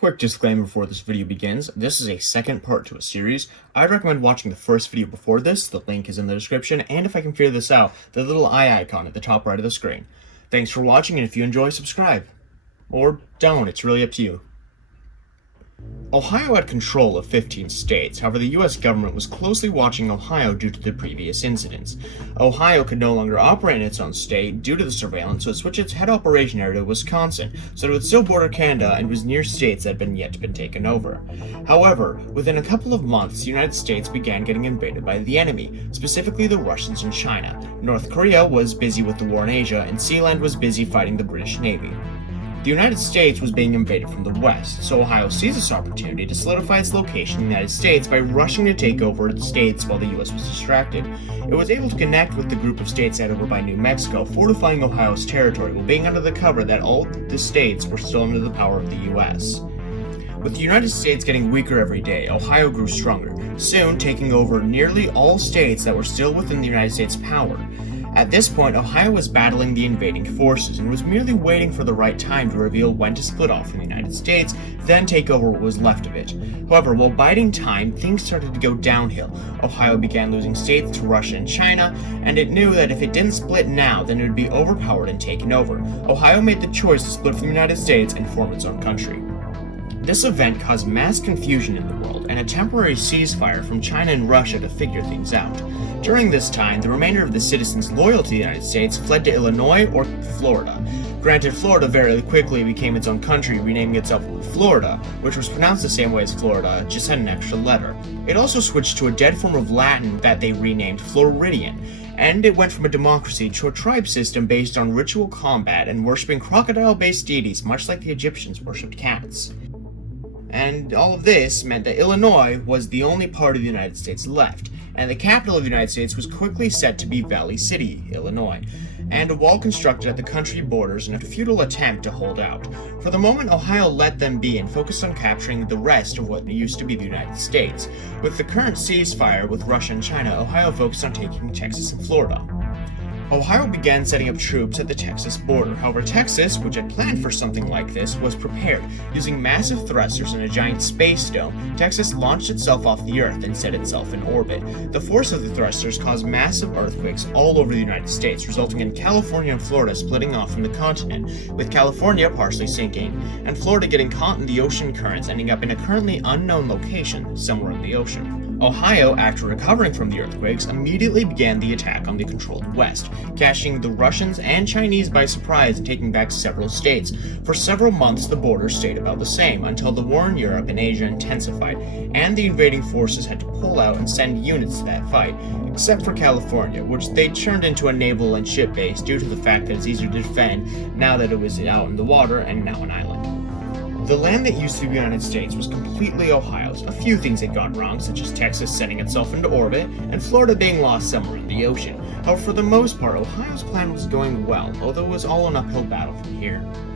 Quick disclaimer before this video begins, this is a second part to a series. I'd recommend watching the first video before this, the link is in the description, and if I can figure this out, the little eye icon at the top right of the screen. Thanks for watching, and if you enjoy, subscribe. Or don't, it's really up to you. Ohio had control of 15 states, however the US government was closely watching Ohio due to the previous incidents. Ohio could no longer operate in its own state due to the surveillance, so it switched its head operation area to Wisconsin, so it would still border Canada and was near states that had yet been taken over. However, within a couple of months, the United States began getting invaded by the enemy, specifically the Russians and China. North Korea was busy with the war in Asia, and Sealand was busy fighting the British Navy. The United States was being invaded from the west, so Ohio seized this opportunity to solidify its location in the United States by rushing to take over the states while the US was distracted. It was able to connect with the group of states set over by New Mexico, fortifying Ohio's territory while being under the cover that all the states were still under the power of the US. With the United States getting weaker every day, Ohio grew stronger, soon taking over nearly all states that were still within the United States' power. At this point, Ohio was battling the invading forces and was merely waiting for the right time to reveal when to split off from the United States, then take over what was left of it. However, while biding time, things started to go downhill. Ohio began losing states to Russia and China, and it knew that if it didn't split now, then it would be overpowered and taken over. Ohio made the choice to split from the United States and form its own country. This event caused mass confusion in the world and a temporary ceasefire from China and Russia to figure things out. During this time, the remainder of the citizens loyal to the United States fled to Illinois or Florida. Granted, Florida very quickly became its own country, renaming itself Florida, which was pronounced the same way as Florida, just had an extra letter. It also switched to a dead form of Latin that they renamed Floridian, and it went from a democracy to a tribe system based on ritual combat and worshipping crocodile-based deities, much like the Egyptians worshipped cats. And all of this meant that Illinois was the only part of the United States left, and the capital of the United States was quickly set to be Valley City, Illinois, and a wall constructed at the country borders in a futile attempt to hold out. For the moment, Ohio let them be and focused on capturing the rest of what used to be the United States. With the current ceasefire with Russia and China, Ohio focused on taking Texas and Florida. Ohio began setting up troops at the Texas border. However, Texas, which had planned for something like this, was prepared. Using massive thrusters and a giant space dome, Texas launched itself off the Earth and set itself in orbit. The force of the thrusters caused massive earthquakes all over the United States, resulting in California and Florida splitting off from the continent, with California partially sinking, and Florida getting caught in the ocean currents, ending up in a currently unknown location somewhere in the ocean. Ohio, after recovering from the earthquakes, immediately began the attack on the controlled West, catching the Russians and Chinese by surprise and taking back several states. For several months, the border stayed about the same, until the war in Europe and Asia intensified, and the invading forces had to pull out and send units to that fight, except for California, which they turned into a naval and ship base due to the fact that it's easier to defend now that it was out in the water and now an island. The land that used to be the United States was completely Ohio's. A few things had gone wrong, such as Texas setting itself into orbit, and Florida being lost somewhere in the ocean. However, for the most part, Ohio's plan was going well, although it was all an uphill battle from here.